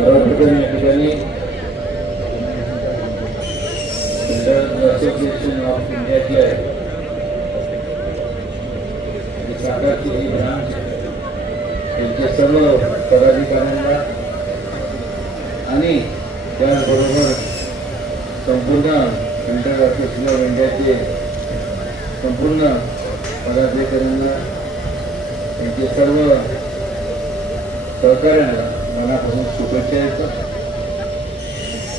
सर्वप्रथम या ठिकाणी असोसिएशन ऑफ इंडियाची आहे आणि ही ब्रांच त्यांच्या सर्व पदाधिकाऱ्यांना आणि त्याचबरोबर संपूर्ण इंटर असोसिएशन ऑफ इंडियाचे संपूर्ण पदाधिकाऱ्यांना त्यांचे सर्व सहकार्यांना मनापासून शुभेच्छा येतात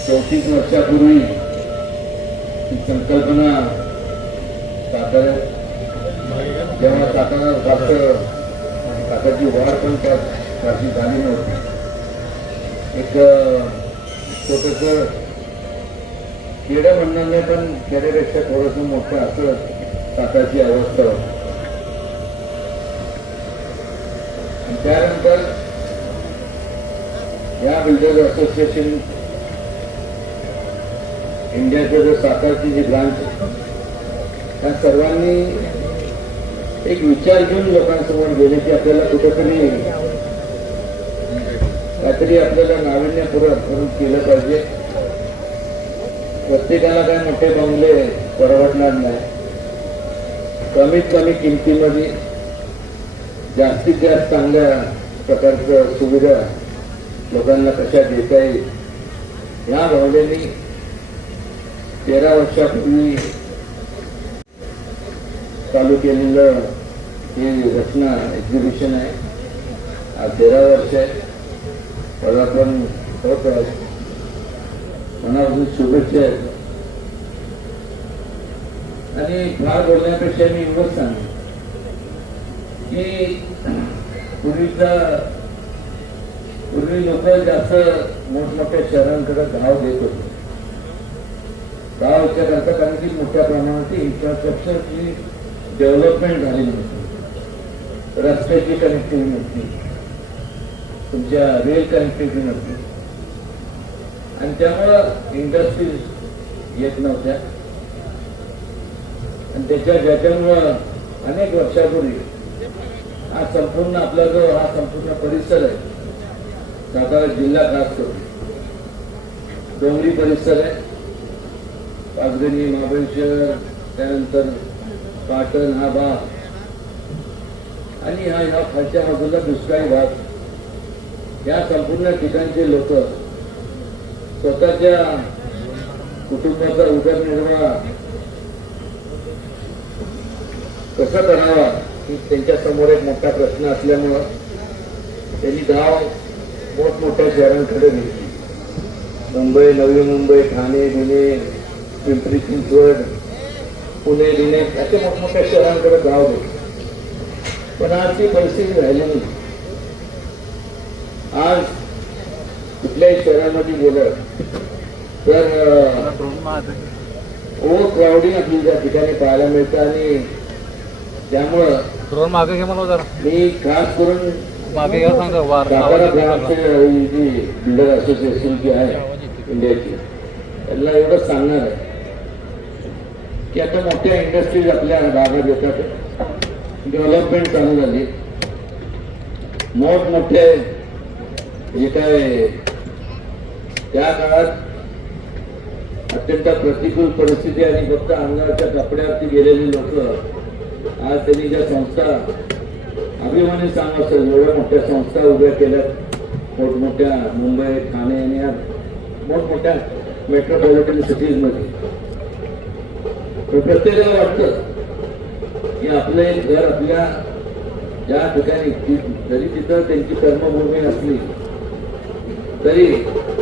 चौतीस वर्षापूर्वी ही संकल्पना सातारा जेव्हा सातारा जास्त सातारची वाढ पण त्यात फारशी झाली नव्हती एक छोटंसं खेडं म्हणणार पण खेड्यापेक्षा थोडंसं मोठं असं सातारची अवस्था होती त्यानंतर या बिल्डर्स असोसिएशन इंडियाच्या जो सातारची जी ब्रांच आहे त्या सर्वांनी एक विचार घेऊन लोकांसमोर गेले की आपल्याला कुठेतरी काहीतरी आपल्याला नाविन्यपूर्वक करून केलं पाहिजे. प्रत्येकाला काय मोठे बंगले परवडणार नाही. कमीत कमी किमतीमध्ये जास्तीत जास्त चांगल्या प्रकारचं सुविधा लोकांना कशा देता येईल? या भावनेने तेरा वर्षापूर्वी चालू केलेलं हे रचना एक्झिबिशन आहे. आज तेरा वर्ष आहे. पदार्पण होत आहे. मनापासून शुभेच्छा आहेत आणि फार बोलण्यापेक्षा मी एवढंच सांगेन की पूर्वीचा पूर्वी लोक जास्त मोठमोठ्या शहरांकडे धाव देत होते. धावच्या करता कारण की मोठ्या प्रमाणात इन्फ्रास्ट्रक्चरची डेव्हलपमेंट झाली नव्हती रस्त्याची कनेक्टिव्हिटी नव्हती. तुमच्या रेल कनेक्टिव्हिटी नव्हती. आणि त्यामुळं इंडस्ट्रीज येत नव्हत्या. आणि त्याच्या ज्याच्यामुळं अनेक वर्षापूर्वी हा संपूर्ण आपला जो हा संपूर्ण परिसर आहे सातारा जिल्हा खास करतो डोंगरी परिसर आहे. पाचगणी महाबळेश्वर त्यानंतर पाटण हा भाग. आणि हा ह्या खालच्या बाजूला दुष्काळी भाग. या संपूर्ण ठिकाणचे लोक स्वतःच्या कुटुंबाचा उदरनिर्वाह कसा करावा ही त्यांच्यासमोर एक मोठा प्रश्न असल्यामुळं त्यांनी गाव मोठमोठ्या शहरांकडे घेतली मुंबई नवी मुंबई ठाणे पुणे पिंपरी चिंचवड पुणे दिणे अशा मोठमोठ्या शहरांकडे गाव घेतले पण आज ती परिस्थिती राहिली नाही. आज कुठल्याही शहरामध्ये गेलं तर ओव्हर क्राऊडिंग आपली त्या ठिकाणी पाहायला मिळतं आणि त्यामुळं मी खास करून मागे सांगा वार ही जी बिल्डर असोसिएशन जी आहे इंडियाची. त्यांना एवढंच सांगणार आहे की आता मोठ्या इंडस्ट्रीज आपल्या भागात येतात डेव्हलपमेंट चालू झाली. मोठमोठे जे काय त्या काळात अत्यंत प्रतिकूल परिस्थिती आणि फक्त अंगाच्या कपड्यावरती गेलेले लोक आज त्यांनी ज्या संस्था अभिमाने सांगा असेल एवढ्या मोठ्या संस्था उभ्या केल्यात. मोठमोठ्या मुंबई ठाणे आणि या मोठमोठ्या मेट्रोपॉलिटन सिटीजमध्ये मध्ये. प्रत्येकाला वाटतं की आपलं एक घर आपल्या ज्या ठिकाणी जरी तिथं त्यांची कर्मभूमी असली तरी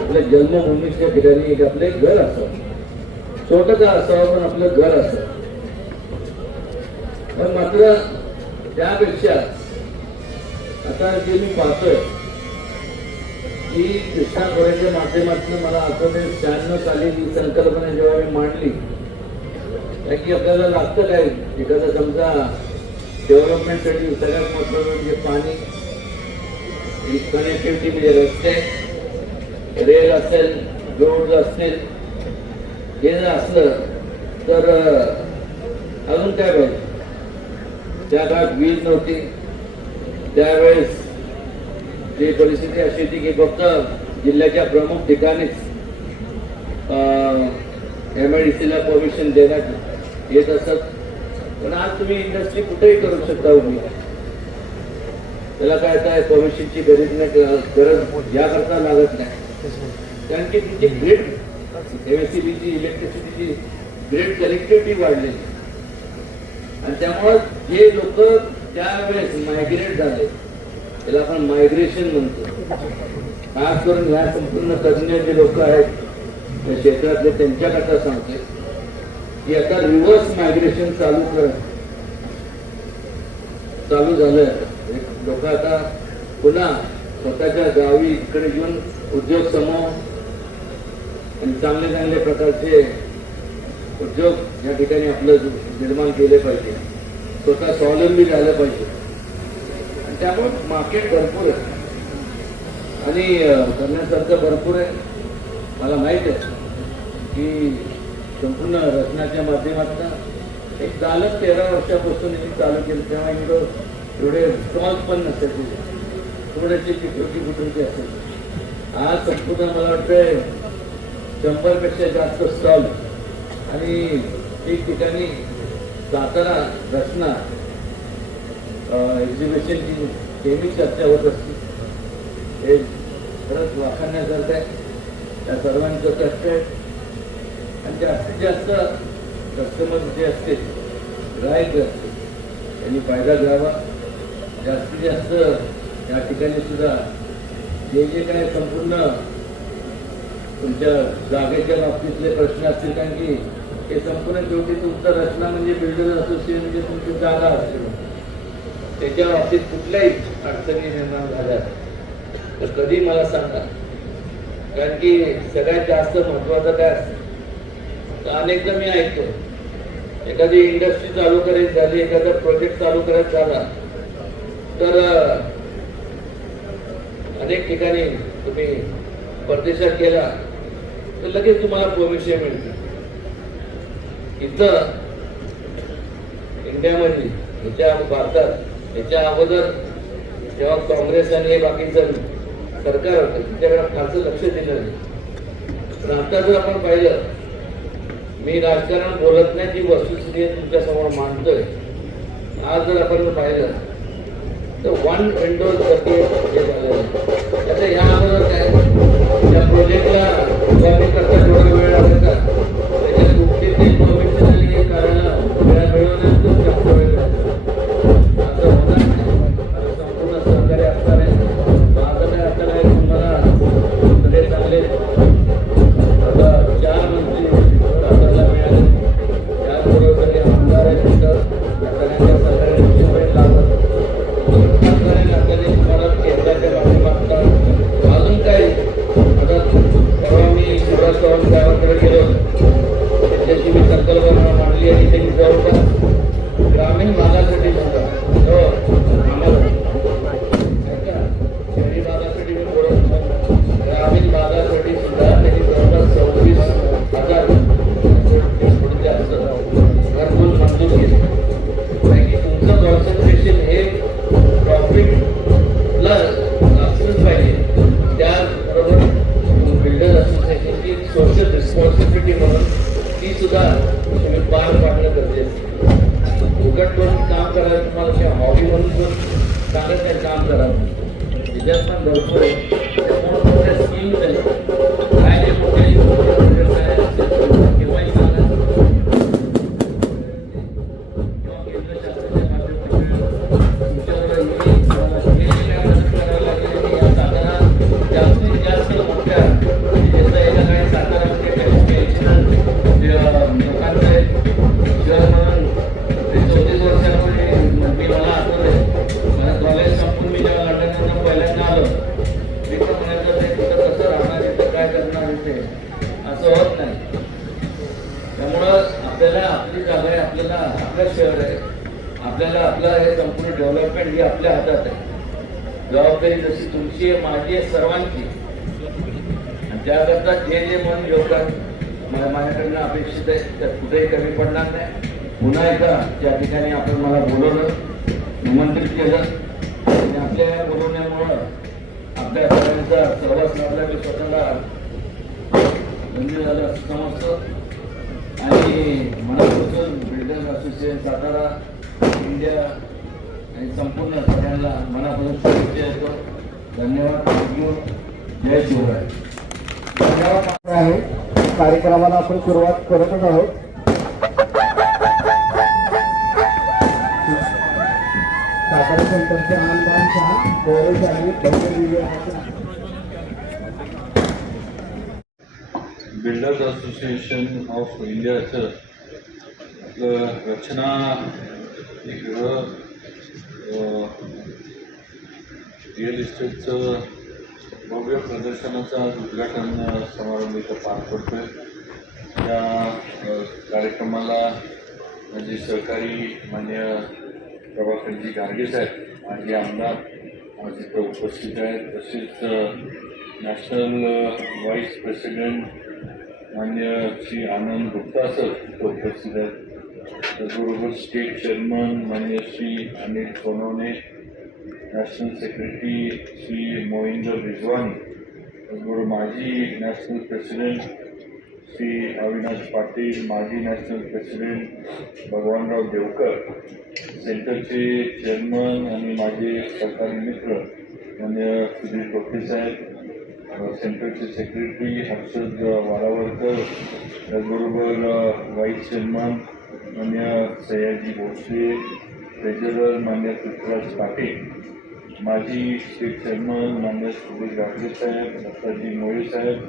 आपल्या जन्मभूमीच्या ठिकाणी एक आपलं एक घर असावं. छोटंसं असावं पण आपलं घर असावं. पण मात्र त्यापेक्षा आता जे मी पाहतोय की कृष्णा खोऱ्याच्या माध्यमातून मला आठवते शहाण्णव साली ही संकल्पना जेव्हा मी मांडली त्या की आपल्याला लागतं काय? एखादा समजा डेव्हलपमेंटसाठी सगळ्यात महत्वाचं म्हणजे पाणी कनेक्टिव्हिटी म्हणजे रस्ते रेल असेल रोड असतील हे जर असलं तर अजून काय पाहिजे त्या काळात वीज नव्हती. त्यावेळेस जी परिस्थिती अशी होती की फक्त जिल्ह्याच्या प्रमुख ठिकाणीच एम आय डी सीला परमिशन देण्यात येत असत. पण आज तुम्ही इंडस्ट्री कुठेही करू शकता हो उभी त्याला काय आता परमिशनची गरज नाही गरज याकरता लागत नाही. कारण की तिची ग्रेड एमएससीबीची इलेक्ट्रिसिटीची ग्रेड कनेक्टिव्हिटी वाढलेली आणि त्यामुळं जे लोक त्यावेळेस मायग्रेट झाले. त्याला आपण मायग्रेशन म्हणतो. खास करून ह्या संपूर्ण तज्ज्ञ जे लोक आहेत. या क्षेत्रातले त्यांच्याकरता सांगते की आता रिव्हर्स मायग्रेशन चालू कर. चालू झालं लोक आता पुन्हा स्वतःच्या गावी इकडे येऊन उद्योग समूह आणि चांगले चांगले प्रकारचे उद्योग या ठिकाणी आपलं निर्माण केले पाहिजे. स्वतः स्वावलंबी झालं पाहिजे. आणि त्यामुळे मार्केट भरपूर आहे. आणि करण्यासारखं भरपूर आहे. मला माहीत आहे की संपूर्ण रचनाच्या माध्यमातून एक चालत तेरा वर्षापासून मी चालू केलं. तेव्हा इकडं एवढे स्टॉल्स पण नसायचे थोडेसे पिटुकी पिटुकी असायचे आज संपूर्ण मला वाटतंय शंभरपेक्षा जास्त स्टॉल आणि ठिकठिकाणी सातारा रचना एक्झिबिशनची नेहमी चर्चा होत असते. हे खरंच वाखाणण्यासारखं आहे. त्या सर्वांचं कष्ट आहे. आणि जास्तीत जास्त कस्टमर जे असते ग्राहक असते त्यांनी फायदा घ्यावा. जास्तीत जास्त या ठिकाणी सुद्धा जे जे काय संपूर्ण तुमच्या जागेच्या बाबतीतले प्रश्न असतील कारण की हे संपूर्ण शेवटी तुमचं रचना म्हणजे बिल्डर असोसिएशन म्हणजे तुमची जागा असेल. त्याच्या बाबतीत कुठल्याही अडचणी निर्माण झाल्या तर कधी मला सांगा. कारण की सगळ्यात जास्त महत्वाचं काय असतं? तर अनेकदा मी ऐकतो. एखादी इंडस्ट्री चालू करायची झाली एखादा प्रोजेक्ट चालू करायचा झाला तर अनेक ठिकाणी तुम्ही परदेशात गेला तर लगेच तुम्हाला परमिशन मिळते. इथं इंडियामध्ये ह्याच्या भारतात ह्याच्या अगोदर जेव्हा काँग्रेस आणि बाकीचं सरकार होतं त्याच्याकडे फारसं लक्ष दिलं नाही. पण आता जर आपण पाहिलं मी राजकारण बोलत नाही ती वस्तुस्थिती तुमच्यासमोर मांडतोय. आज जर आपण पाहिलं तर वन विंडो झालेलं आता अगोदर काय त्या प्रोजेक्टला उभारणी करता आपली जागा आहे आपल्याला आपलं शहर आहे. आपल्याला आपलं हे संपूर्ण डेव्हलपमेंट ही आपल्या हातात आहे. जबाबदारी जशी तुमची आहे माझी आहे सर्वांची आणि त्याकरता जे जे मन योगदान मला माझ्याकडनं अपेक्षित आहे त्यात कुठेही कमी पडणार नाही. पुन्हा एकदा त्या ठिकाणी आपण मला बोलवलं निमंत्रित केलं आणि आपल्या या बोलवण्यामुळं आपल्या सगळ्यांचा सहवास लाभला मी स्वतःला धन्य झालं समजतं. आणि मनापासून बिल्डर्स असोसिएशन सातारा इंडिया आणि संपूर्ण सगळ्यांना मनापासून शुभेच्छा देतो. धन्यवाद. थँक्यू जय शिवराय. धन्यवाद. आहे. कार्यक्रमाला आपण सुरुवात करतच आहोत. सातारा सेंटरचे आमदारांच्या गौरव साहेब भव्य दिव्य अशा बिल्डर्स असोसिएशन ऑफ इंडियाचं आपलं रचना एक वेगळं रिअल इस्टेटचं भव्य प्रदर्शनाचं आज उद्घाटन समारंभ इथं पार पडतोय. त्या कार्यक्रमाला माझे सहकारी मान्य प्रभाकरजी गार्गे साहेब माजी आमदार आज इथं उपस्थित आहेत. तसेच नॅशनल व्हाईस प्रेसिडेंट मान्य श्री आनंद गुप्ता सर उपस्थित आहेत. त्याचबरोबर स्टेट चेअरमन मान्य श्री अनिल सोनवणे नॅशनल सेक्रेटरी श्री मोहिंदर रिजवानी त्याचबरोबर माजी नॅशनल प्रेसिडेंट श्री अविनाश पाटील माजी नॅशनल प्रेसिडेंट भगवानराव देवकर सेंटरचे चेअरमन आणि माझे सरकारी मित्र मान्य सुधीर टोपे साहेब सेंटरचे सेक्रेटरी हर्षद वारावरकर त्याचबरोबर वाईस चेअरमन मान्य सयाजी भोसले ट्रेजरर मान्य पृथ्वीराज पाटील माजी स्टेट चेअरमन मान्य सुरेश गाडगे साहेब दत्ताजी मोळे साहेब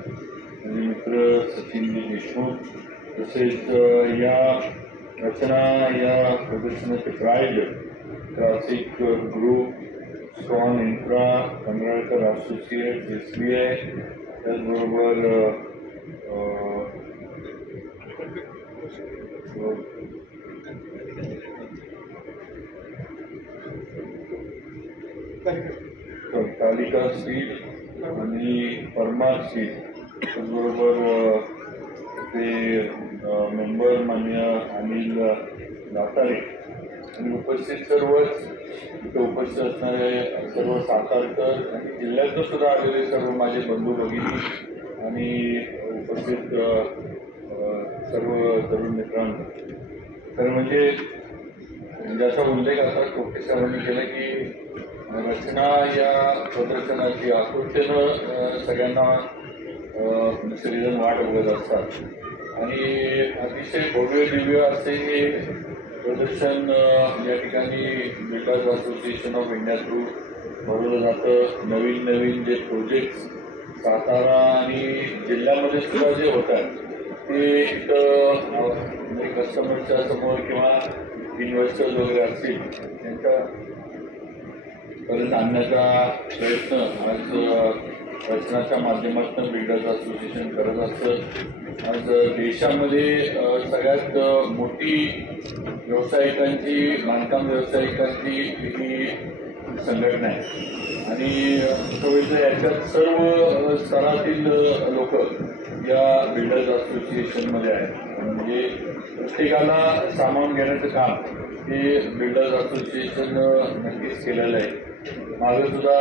माझे मित्र सचिनजी देशमुख तसेच या रचना या प्रदर्शनाचे प्रायोजक क्लासिक ग्रुप स्ट्रॉंग इन्फ्रा कंत्राळकर असोसिएट एस बी आय त्याचबरोबर हो, तालिका सीट आणि परमार सीट. त्याचबरोबर ते मेंबर मान्य अनिल दातारे आणि उपस्थित सर्वच इथे उपस्थित असणारे सर्व सातारकर आणि जिल्ह्यातून सुद्धा आलेले सर्व माझे बंधू भगिनी आणि उपस्थित सर्व तरुण मित्रांनो. तर म्हणजे ज्याचा उल्लेख आता टोपे साहेबांनी केला की रचना या प्रदर्शनाची आकृतीनं सगळ्यांना शरीर वाट बघत असतात. आणि अतिशय भव्य दिव्य असे हे प्रदर्शन या ठिकाणी builders association of India through भरवलं जातं. नवीन नवीन जे प्रोजेक्ट सातारा आणि जिल्ह्यामध्ये सुद्धा जे होतात ते इथं म्हणजे कस्टमरच्या समोर किंवा इन्व्हेस्टर्स वगैरे असतील त्यांच्या पर्यंत आणण्याचा प्रयत्न आज रचनाच्या माध्यमातून बिल्डर्स असोसिएशन करत असतं. आज देशामध्ये सगळ्यात मोठी व्यावसायिकांची बांधकाम व्यावसायिकांची ही संघटना आहे. आणि याच्यात सर्व स्तरातील लोक या बिल्डर्स असोसिएशनमध्ये आहेत. म्हणजे प्रत्येकाला सामावून घेण्याचं काम हे बिल्डर्स असोसिएशन नक्कीच केलेलं आहे. मागे सुद्धा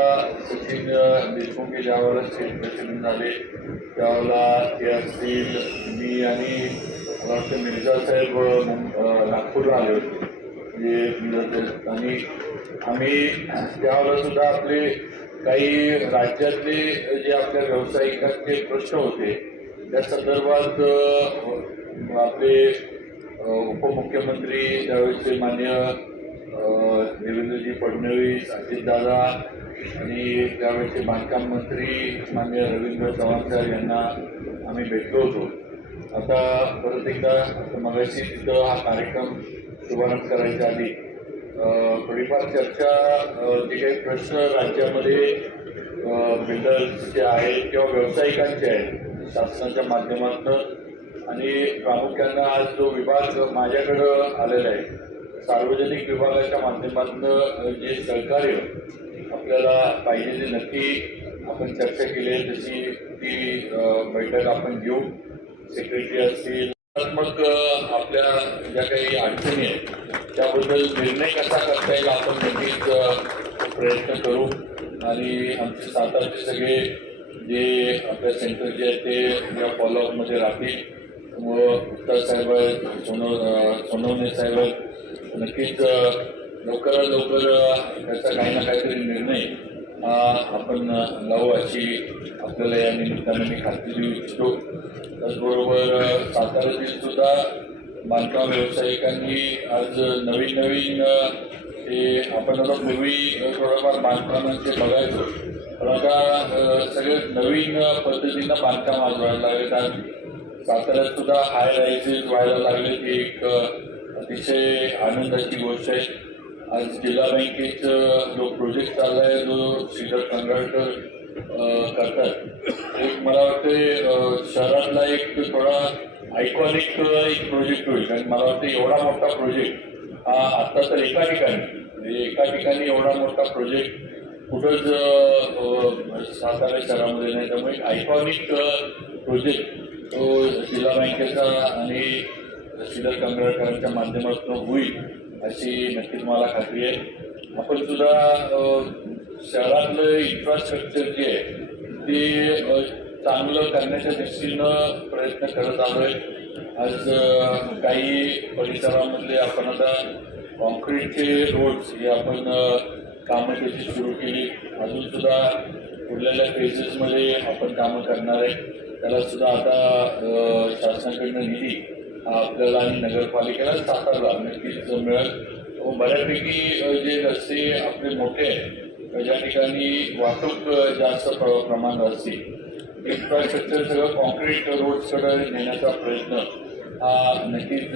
सचिन अ, देशमुख हे ज्यावेळेला स्टेट प्रेसिडेंट झाले त्यावेळेला ते असतील मी आणि मला वाटतं मिर्झा साहेब नागपूरला आले होते. म्हणजे मिर्झा आणि आम्ही त्यावेळेला सुद्धा आपले काही राज्यातले जे आपल्या व्यावसायिकांचे प्रश्न होते त्या संदर्भात आपले उपमुख्यमंत्री त्यावेळेसचे मान्य देवेंद्रजी फडणवीस अजितदादा आणि त्यावेळेचे बांधकाम मंत्री मान्य रवींद्र चव्हाण साहेब यांना आम्ही भेटलो होतो. आता परत एकदा मगाशी तिथं हा कार्यक्रम शुभारंभ करायच्या आधी थोडीफार चर्चा जे काही प्रश्न राज्यामध्ये बिल्डर्सचे आहेत किंवा व्यावसायिकांचे आहेत शासनाच्या माध्यमातून आणि प्रामुख्यानं आज जो विभाग माझ्याकडं आलेला आहे सार्वजनिक विभागाच्या माध्यमातून जे सहकार्य आपल्याला पाहिजे ते नक्की आपण चर्चा केली आहे. तशी ती बैठक आपण घेऊ. सेक्रेटरी असतील मग आपल्या ज्या काही अडचणी आहेत त्याबद्दल निर्णय कसा करता येईल आपण नक्कीच प्रयत्न करू. आणि आमचे सातारचे सगळे जे आपल्या सेंटरचे आहेत ते या फॉलोअपमध्ये राहतील. व उत्तर साहेब आहेत सोनव सोनवणे साहेब आहेत नक्कीच लवकरात लवकर त्याचा काही ना काहीतरी निर्णय हा आपण लावू अशी आपल्याला या निमित्ताने मी खात्री देऊ इच्छितो. त्याचबरोबर अं, साताऱ्यातील सुद्धा बांधकाम व्यावसायिकांनी आज नवीन नवीन ते आपण आता पूर्वी थोडंफार बांधकामांचे बघायचो. पण आता सगळे नवीन पद्धतीनं बांधकाम आज व्हायला लागले आज साताऱ्यात सुद्धा हाय रायझेस व्हायला लागले ते एक अतिशय आनंदाची गोष्ट आहे. आज जिल्हा बँकेचं जो प्रोजेक्ट चालला आहे जो श्रीधर कंगाळकर करतात एक मला वाटतं शहरातला एक थोडा आयकॉनिक एक प्रोजेक्ट होईल. कारण मला वाटतं एवढा मोठा प्रोजेक्ट हा आता तर एका ठिकाणी म्हणजे एका ठिकाणी एवढा मोठा प्रोजेक्ट कुठंच सातारा शहरामध्ये नाही. त्यामुळे आयकॉनिक प्रोजेक्ट तो जिल्हा बँकेचा आणि श्रीधर कंगळकरांच्या माध्यमातून होईल अशी नक्कीच मला खात्री आहे. आपण सुद्धा शहरातलं इन्फ्रास्ट्रक्चर जे आहे ते चांगलं करण्याच्या दृष्टीनं प्रयत्न करत आलो आहे आज काही परिसरामधले आपण आता कॉन्क्रीटचे रोड्स हे आपण कामं त्याची सुरू केली. अजून सुद्धा उरलेल्या फेजेसमध्ये आपण कामं करणार आहे. त्याला सुद्धा आता शासनाकडनं निधी आपल्याला आणि नगरपालिकेला साकारला नक्कीच मिळेल. व बऱ्यापैकी जे रस्ते आपले मोठे आहेत ज्या ठिकाणी वाहतूक जास्त प्र- प्रमाणात असते इन्फ्रास्ट्रक्चर सगळं कॉन्क्रीट सगळं नेण्याचा प्रयत्न हा नक्कीच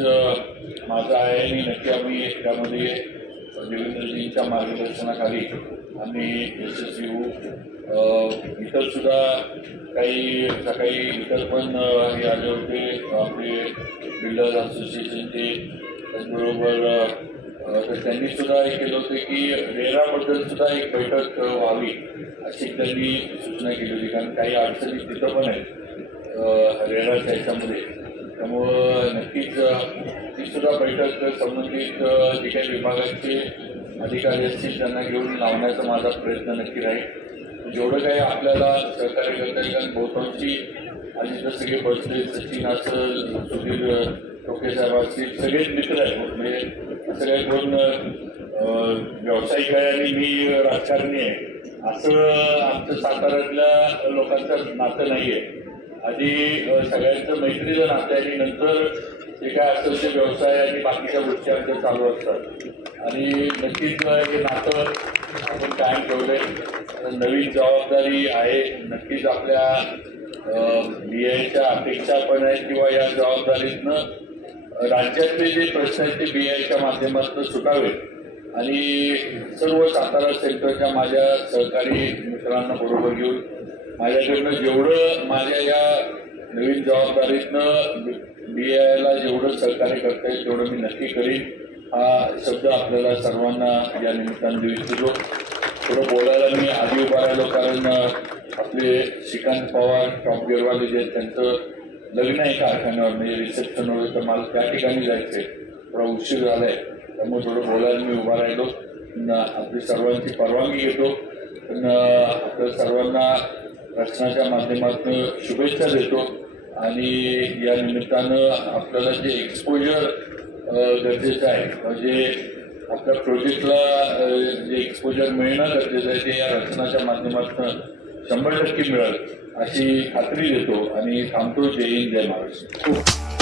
माझा आहे. आणि नक्की आम्ही त्यामध्ये देवेंद्रजींच्या मार्गदर्शनाखाली आम्ही यशस्वी होऊ. इतर सुद्धा काही सकाळी इतर पण हे आले होते. आपले बिल्डर असोसिएशनचे त्याचबरोबर तर त्यांनी सुद्धा हे केलं होतं की रेराबद्दल सुद्धा एक बैठक व्हावी अशी त्यांनी सूचना केली होती. कारण काही अडचणी तिथं पण आहेत रेराच्या ह्याच्यामध्ये त्यामुळं नक्कीच ती सुद्धा बैठक संबंधित जे काही विभागाचे अधिकारी असतील त्यांना घेऊन लावण्याचा माझा प्रयत्न नक्की राहील. जेवढं काही आपल्याला सहकार्य करता येईल बहुतांशी आणि जर सगळे बसले सचिन असेल सुधीर टोके साहेब असतील सगळेच मित्र आहेत. म्हणजे सगळे दोन व्यावसायिक आहे आणि मी राजकारणी आहे. असं आमचं साताऱ्यातल्या लोकांचं नातं नाही आहे आधी सगळ्यांचं मैत्रीचं नातं आहे आणि नंतर जे काय असेल ते व्यवसाय आणि बाकीच्या गोष्टी आमच्या चालू असतात. आणि नक्कीच हे नातं आपण कायम ठेवले नवीन जबाबदारी आहे. नक्कीच आपल्या बी आयच्या अपेक्षा पण आहेत किंवा या जबाबदारीतनं राज्यातले जे प्रश्न आहेत ते बी आयच्या माध्यमातून सुटावेत आणि सर्व सातारा सेंटरच्या माझ्या सहकारी मित्रांना बरोबर घेऊन माझ्याकडनं जेवढं माझ्या या नवीन जबाबदारीतनं बी आयला जेवढं सहकार्य करता येईल तेवढं मी नक्की करीन. हा शब्द आपल्याला सर्वांना या निमित्तानं देऊ इच्छितो. थोडं बोलायला मी आधी उभा राहिलो कारण आपले श्रीकांत पवार टॉप गेरवाले जे आहेत त्यांचं लग्न आहे कारखान्यावर म्हणजे रिसेप्शनवर तर मला त्या ठिकाणी जायचं आहे थोडा उशीर झाला आहे त्यामुळे थोडं बोलायला मी उभा राहिलो. आपली सर्वांची परवानगी घेतो. पण आपल्या सर्वांना रचनाच्या माध्यमातून शुभेच्छा देतो. आणि या निमित्तानं आपल्याला जे एक्सपोजर गरजेचं आहे. म्हणजे आपल्या प्रोजेक्टला जे एक्सपोजर मिळणं गरजेचं आहे ते या रचनाच्या माध्यमातून शंभर टक्के मिळेल अशी खात्री देतो आणि थांबतो. जय हिंद जय महाराष्ट्र.